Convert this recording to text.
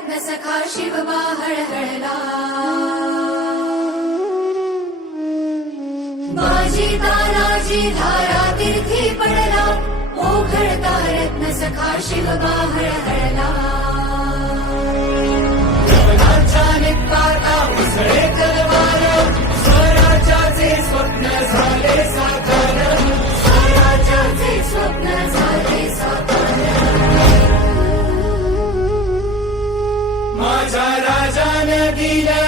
रत्न सखा शिवबा हळहळला माझी तानाची धारा तीर्थी पडला ओघळता रत्न सखा शिवबा हळहळला लग्नाच्या निपाता उसळे तलवार स्वराज्याचे स्वप्न झाले साकार स्वराज्याचे स्वप्न झाले साकार माझ्या राजानं दिलं